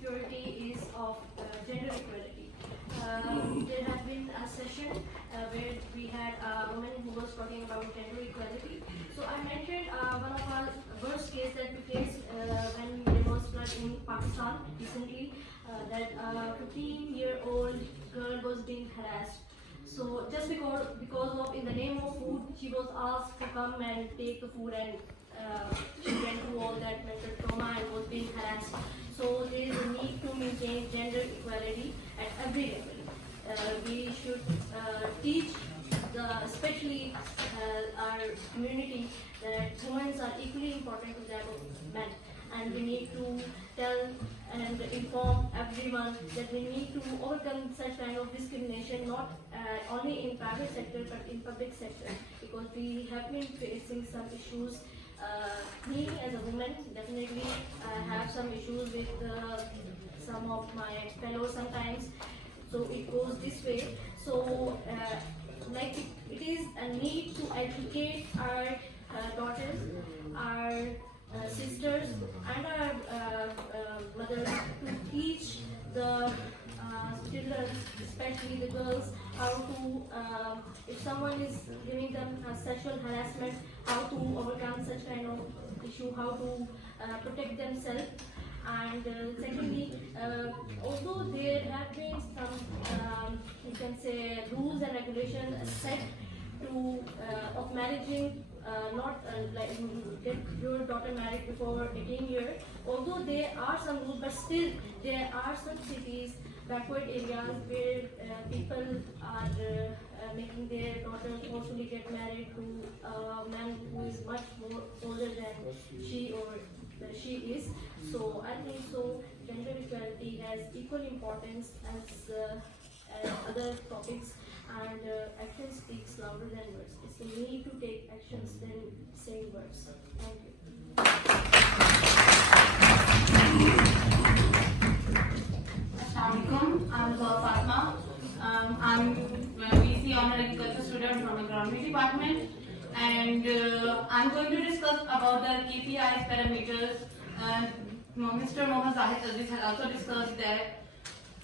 insecurity is of gender equality. There has been a session where we had a woman who was talking about gender equality. So I mentioned one of our worst case that we faced when there was flood in Pakistan recently, that a 15-year-old girl was being harassed. So just because of in the name of food, she was asked to come and take the food, and she went through all that mental trauma and was being harassed. So there is a need to maintain gender equality at every level. We should teach, especially our community, that women are equally important to that of men, and we need to tell and inform everyone that we need to overcome such kind of discrimination, not only in private sector but in public sector, because we have been facing some issues. Me as a woman definitely have some issues with some of my fellows sometimes. So it goes this way. So like it is a need to educate our daughters, our sisters and our mothers, to teach the children, especially the girls, how to, if someone is giving them sexual harassment, how to overcome such kind of issue, how to protect themselves. And secondly, although there have been some, you can say, rules and regulations set to of marrying, not like get your daughter married before 18 years. Although there are some rules, but still there are some cities, backward areas, where people are making their daughter forcefully get married to a man who is much more older than she or she is. So I think so gender equality has equal importance as other topics, and action speaks louder than words. It's the need to take actions than saying words. Thank you. Assalamualaikum. I'm Fatma. I'm a BC Honor Agriculture student from Agronomy Department, and I'm going to discuss about the KPIs parameters. Mr. Mohammad Zahid Aziz had also discussed that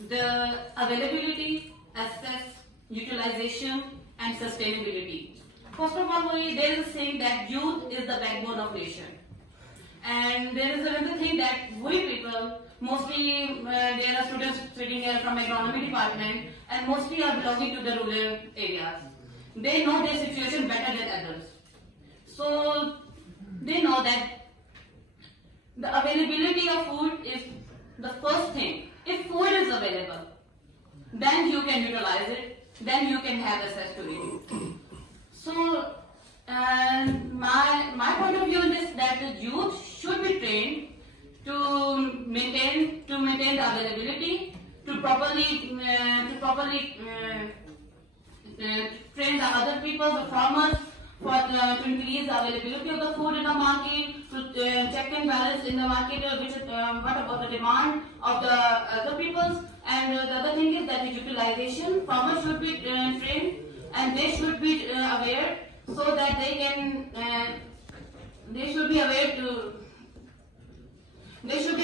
the availability, access, utilization and sustainability. First of all, there is a saying that youth is the backbone of nation. And there is another thing that we people, mostly there are students sitting here from Agronomy Department and mostly are belonging to the rural areas. They know their situation better than others. So they know that the availability of food is the first thing. If food is available, then you can utilize it, then you can have access to it. So, my point of view is that the youth should be trained to maintain the availability, to properly train the other people, the farmers, to increase the availability of the food in the market, to check and balance in the market what about the demand of the other peoples. And the other thing is that the utilization, farmers should be trained and they should be aware, so that they should be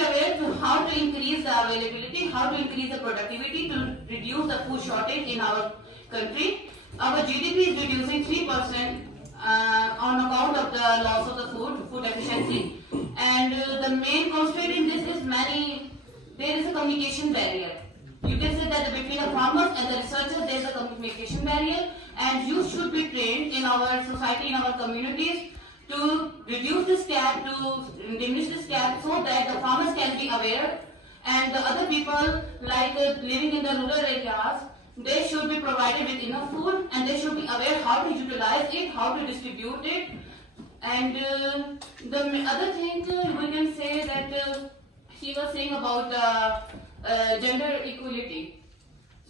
aware to how to increase the availability, how to increase the productivity, to reduce the food shortage in our country. Our GDP is reducing 3% on account of the loss of the food efficiency, and the main constraint in this is there is a communication barrier. You can say that between the farmers and the researchers there is a communication barrier, and you should be trained in our society, in our communities, to reduce this gap, to diminish this gap, so that the farmers can be aware, and the other people like living in the rural areas, they should be provided with enough food, and they should be aware how to utilize it, how to distribute it. And the other thing we can say that she was saying about gender equality.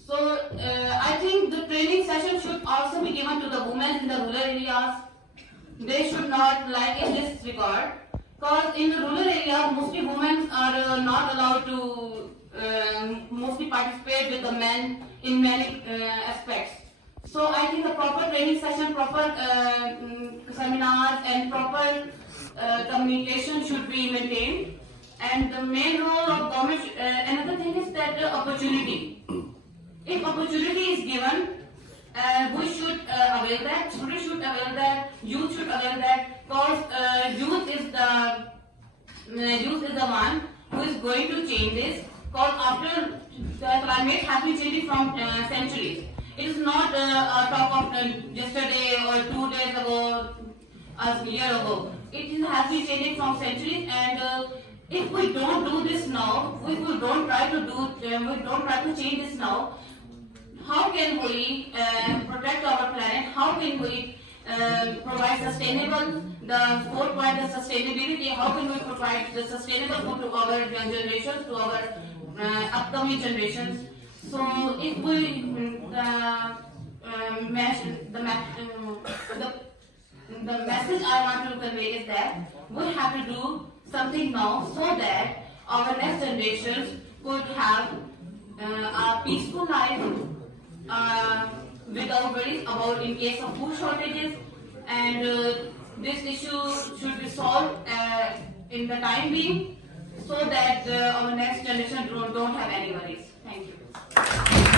So I think the training session should also be given to the women in the rural areas. They should not lack in this regard, because in the rural area mostly women are not allowed to mostly participate with the men in many aspects. So I think the proper training session, proper seminars and proper communication should be maintained. And the main role of government, another thing is that opportunity. If opportunity is given, we should avail that. Students should avail that. Youth should avail that. Because youth is the one who is going to change this. Because after the climate has been changing from centuries. It is not a talk of yesterday or 2 days ago, a year ago. It has been changing from centuries, and if we don't do this now, if we don't try to change this now, how can we protect our planet? How can we provide sustainable, the fourth point, the sustainability, how can we provide the sustainable food to our young generations, to our upcoming generations? So if we, the message I want to convey is that we have to do something now so that our next generations could have a peaceful life without worries about in case of food shortages, and this issue should be solved in the time being so that our next generation don't have any worries. Thank you.